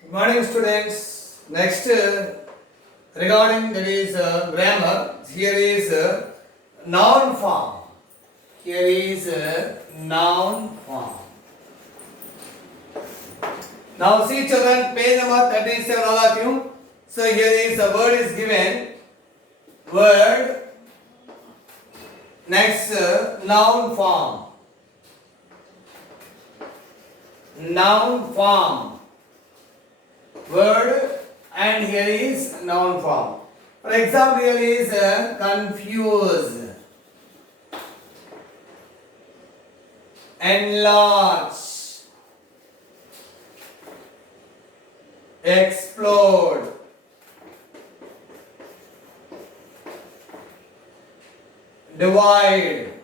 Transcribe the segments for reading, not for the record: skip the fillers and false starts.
Good morning, students. Next, regarding there is grammar. Here is noun form. Here is noun form. Now, see, children, page number 37, all of you. So here is a word is given. Word. Next, noun form. Noun form. Word, and here is noun form. For example, here is confuse, enlarge, explode, divide,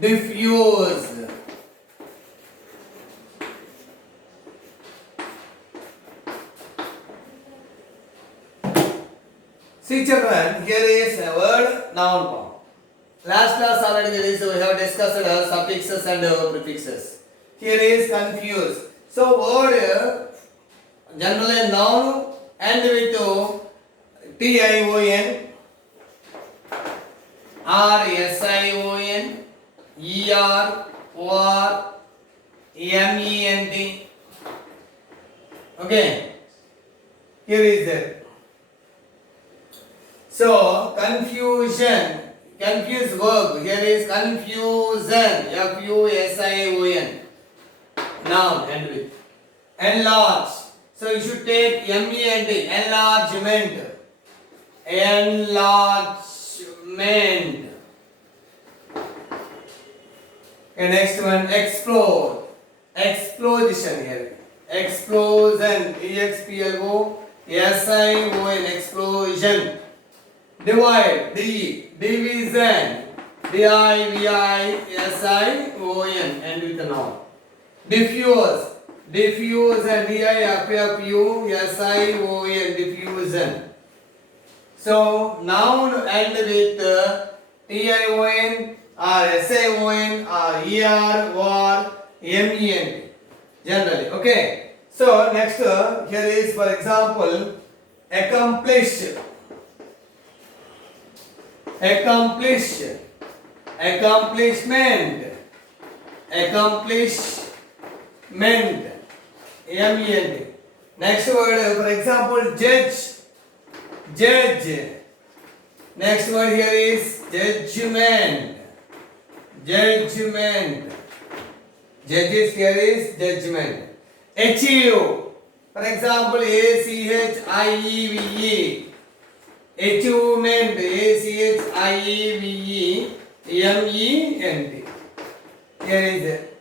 diffuse, see children, here is a word noun form. Last class already there is, we have discussed suffixes and prefixes. Here is confuse. So word generally noun and with tion or sion er or ment. Okay, here is it. So confusion, confuse verb. Here is confusion, fusion, noun and with. Enlarge. So you should take ment, enlargement, enlargement. Okay, next one, explode, explosion here, explosion, explosion, explosion. Divide, division, division, and with the noun. Diffuse, diffusion, diffusion, diffusion. So noun and with tion or sion or or ment generally. Okay. So next here is, for example, accomplish, accomplish, accomplishment, accomplishment, ment. Next word, for example, judge, judge. Next word here is judgment, judgment. Judges, here is judgment. Achieve, for example, achieve, achievement, achievement. Here is it.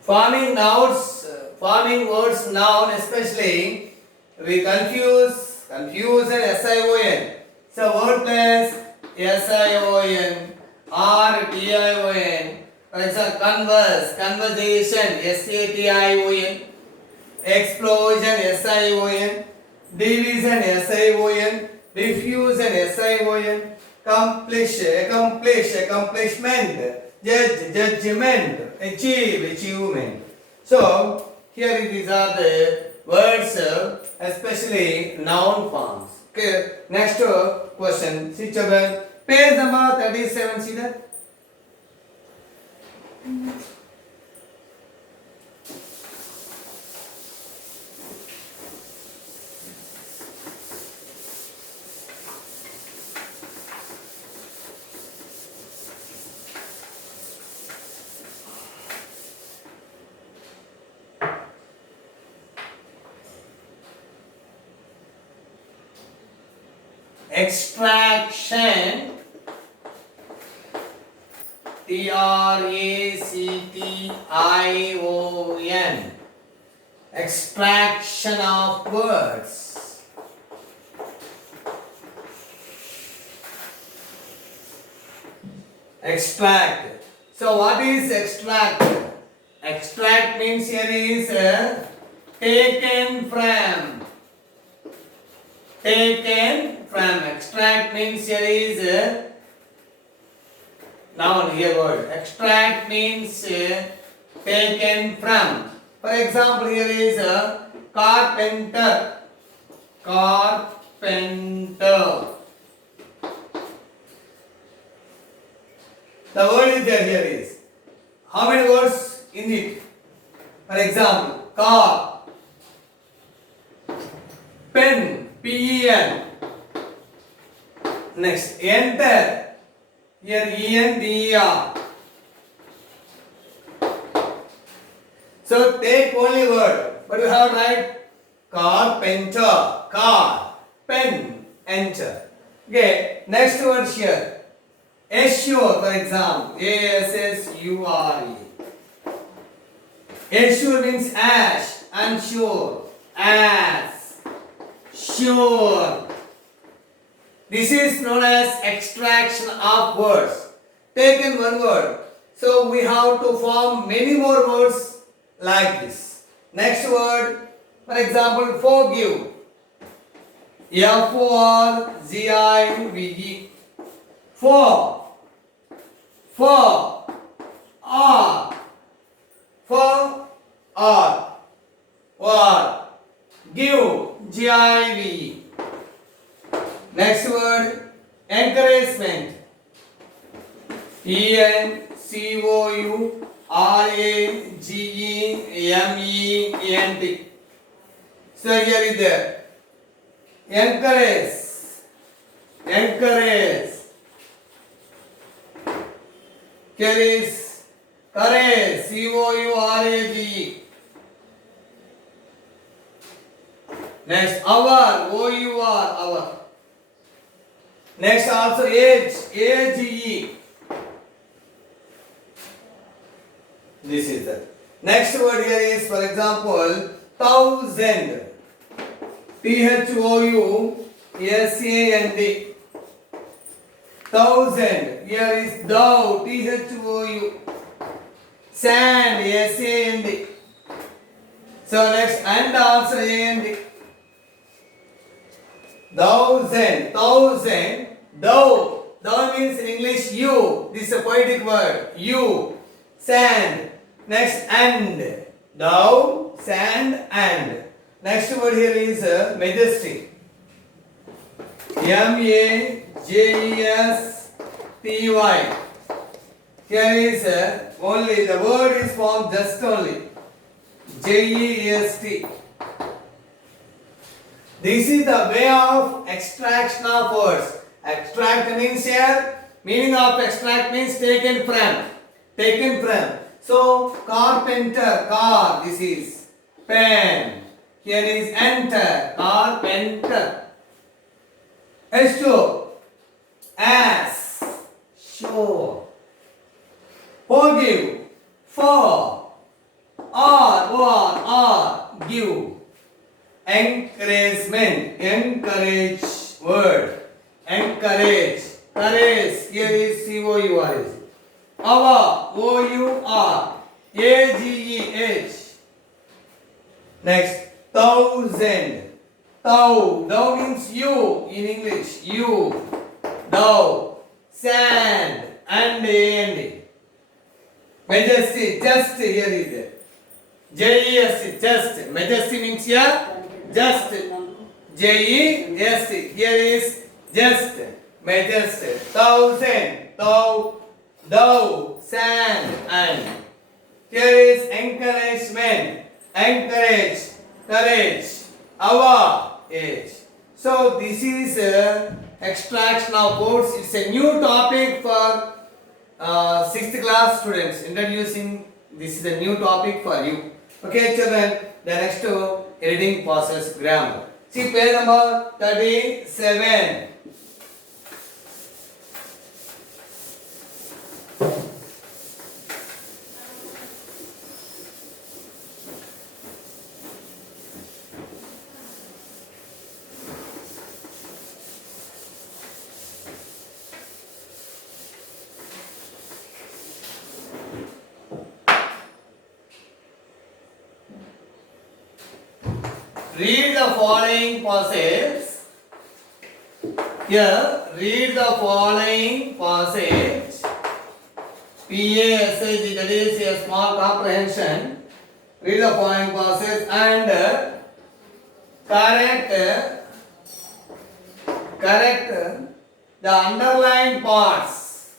Forming nouns, forming words noun, especially we confuse and sion. So word plus sion or tion. For example, converse, conversation, sation. Explosion, sion. Division, sion. Diffusion, sion. Accomplish, accomplishment. Judge, judgment. Achieve, achievement. So here these are the words, especially noun forms. Okay. Next question. See children, page number 37. See that. Extraction, traction, extraction of words. Extract. So what is extract? Extract means here is taken from. Taken from. Extract means here is Noun here word. Extract means taken from. For example, here is a carpenter. Carpenter. The word is there here is. How many words in it? For example, car, pen, P-E-N. Next, enter. Here E-N-T-E-R. So take only word, but you have to write carpenter, car, pen, enter. Okay, next word here. Assure, for example, A-S-S-U-R-E. Assure means ash, unsure, as, sure. This is known as extraction of words. Taken one word. So we have to form many more words like this. Next word, for example, forgive. F-O-R-G-I-V-E. For. For. R. For. R. War. Give. G-I-V-E. Next word, encouragement. E-N-C-O-U-R-A-G-E-M-E-N-T. So here is there. Encourage. Encourage. Here is courage. C-O-U-R-A-G-E. Next, hour. O-U-R. Hour. Next also age. A-G-E. This is that. Next word here is, for example, thousand. T-H-O-U-S-A-N-D. Thousand. Here is thou. T-H-O-U. Sand. S-A-N-D. So next, and also A-N-D. Thousand. Thousand. Thou. Thou means in English you. This is a poetic word. You. Sand. Next, and. Thou, sand, and. Next word here is majesty. M-A-J-E-S-T-Y. Here is only, the word is formed just only. J-E-S-T. This is the way of extraction of words. Extract means here, meaning of extract means taken from. Taken from. So, carpenter, car, this is. Pen. Here is enter, carpenter. Assure, as, show. Forgive, for. Or, give. Encouragement, encourage word. Encourage, courage, here is C-O-U-R-A-G. Our, O-U-R, A-G-E-H. Next, thousand. Thou means you in English, you. Thou, sand, and A-N-D. Majesty, just here is it. J-E-S-T, just. Majesty means here, just. J-E-S-T, here is just. Majesty. Thousand, thou, sand, and. Here is encouragement, encourage, courage, our age. So this is extraction of words. It's a new topic for 6th class students. Introducing, this is a new topic for you. Okay, children, the next reading process grammar. See page number 37. Read the following passage. Here, read the following passage PASAG, that is a small comprehension. Read the following passages and correct the underlined parts.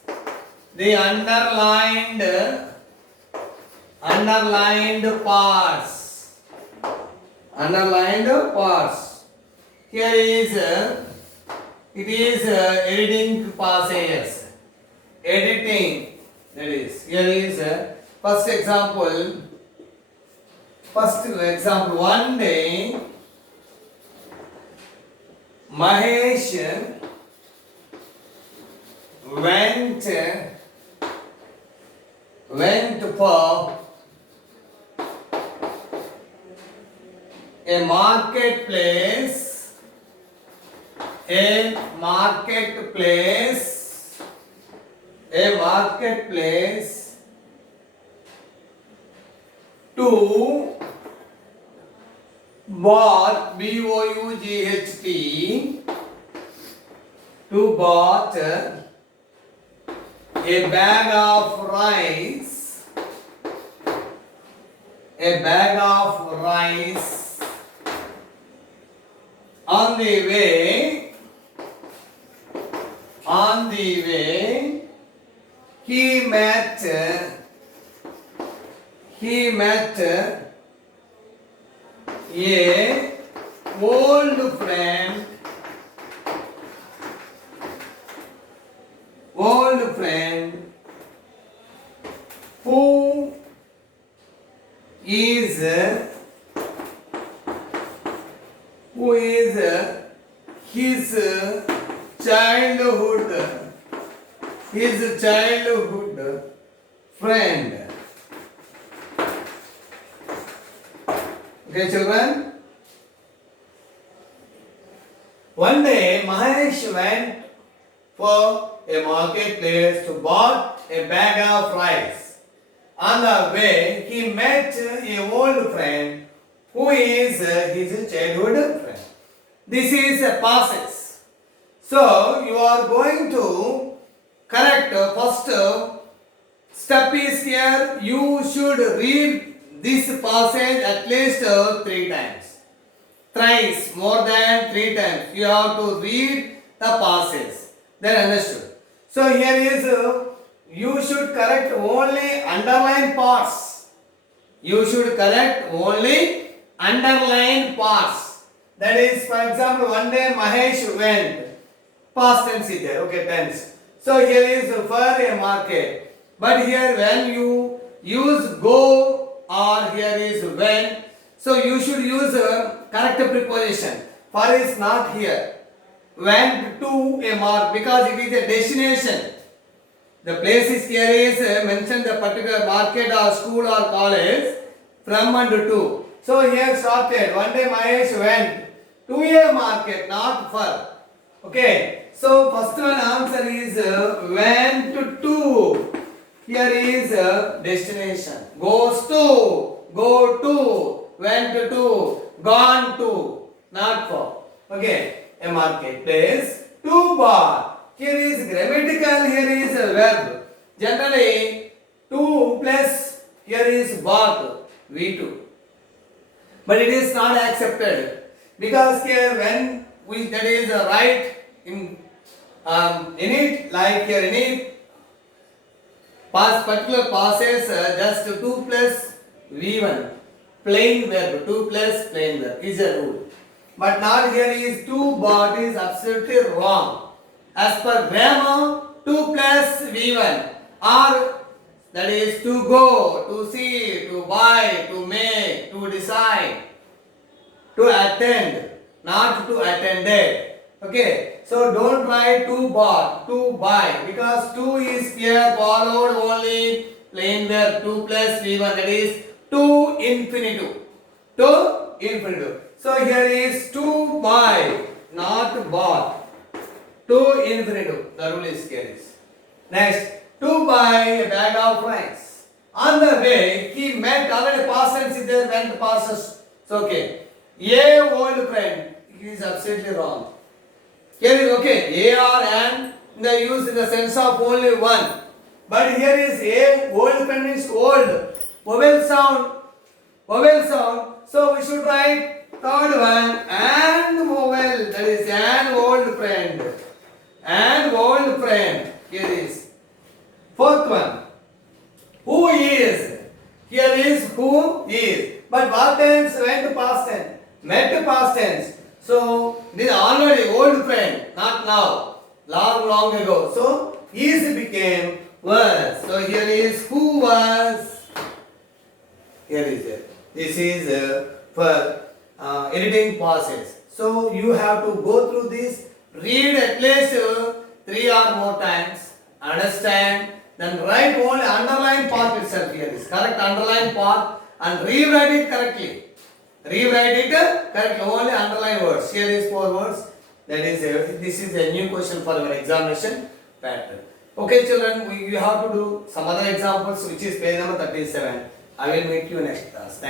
The underlined parts. Underlined parts. Here is it is editing passages. Editing. That is, here is first example. One day Mahesh went for a marketplace to bought BOUGHT to bought a bag of rice on the way he met a old friend who is his childhood friend. Okay, children. One day Mahesh went for a marketplace to bought a bag of rice. On the way, he met a old friend who is his childhood friend. This is a passage. So you are going to correct first step is here. You should read this passage at least 3 times. Thrice, more than 3 times. You have to read the passage. Then understood. So here is you should correct only underlined parts. That is, for example, one day Mahesh went. Past tense is there. Okay, tense. So here is for a market. But here when you use go or here is when, so you should use a correct preposition. For is not here. Went to a mark because it is a destination. The place is here is mentioned the particular market or school or college from and to. So here started. One day Mahesh went to a market, not for. Okay. So first one answer is went to. Here is destination. Goes to. Go to. Went to. Gone to. Not for. Okay. A marketplace. To bar. Here is grammatical. Here is a verb. Generally, to plus here is bought. V2. But it is not accepted because here when we that is right in it like here in it particular passes just 2 plus V1 plain verb 2 plus plain verb is a rule. But not here is 2 but is absolutely wrong. As per grammar 2 plus V1 or that is to go, to see, to buy, to make, to decide, to attend, not to attended. Okay, so don't write to bought, to buy because 2 is here followed only plain verb 2 plus V1 that is to infinitive. To infinitive. So here is to buy, not bought. To infinitive. The rule is here. Next. To buy a bag of rice. On the way, he met already past tense is there, went passes. So okay. A old friend. He is absolutely wrong. Here is okay. A or and they use in the sense of only one. But here is a old friend is old. Vowel sound. Vowel sound. So we should write third one and vowel. That is an old friend. An old friend. Here is. Fourth one. Who is? Here is who is. But what tense? Went past tense. Met past tense. So this is already old friend, not now. Long ago. So is became was. So here is who was. Here is it. This is for editing process. So you have to go through this. Read at least 3 or more times. Understand. Then write only underline part itself here is correct underline part and rewrite it correctly. Rewrite it correctly. Only underline words. Here is 4 words. That is this is a new question for your examination pattern. Okay, children, you have to do some other examples, which is page number 37. I will meet you next class. Thank you.